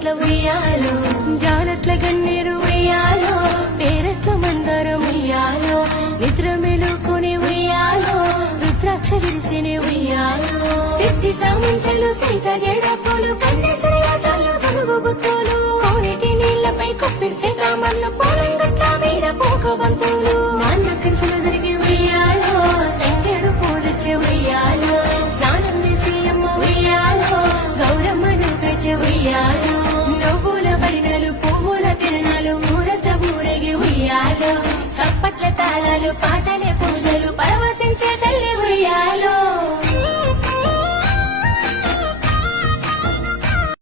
పేరట్ల ఉయ్యాలో, జాలట్ల గన్నేరు ఉయ్యాలో, పేరట్ల మందారం ఉయ్యాలో, నిద్ర మెలుకుని ఉయ్యాలో, రుద్రాక్ష విరిసిని ఉయ్యాలో, సిద్ధి సామంచెలు సీత జడప్పులు కన్నేసిన యాసాలు కనుగు గుత్తులు, కోనేటి నీళ్లపై కుప్పిరిసే తామర్లు పొలం గట్ల మీద పోక బంతులు, నాన్న కంచెలు తిరిగి ఉయ్యాలో, తంగేడు పూదొచ్చే ఉయ్యాలో, స్నానం చేసి అమ్మ ఉయ్యాలో, గౌరమ్మను పెంచే ఉయ్యాలో, నువ్వుల బరినలు పువ్వుల తిరణాలు ఊరంతా ఊరేగి ఉయ్యాలో, సప్పట్ల తాళాలు పాటలే పూజలు పరవశించే తల్లి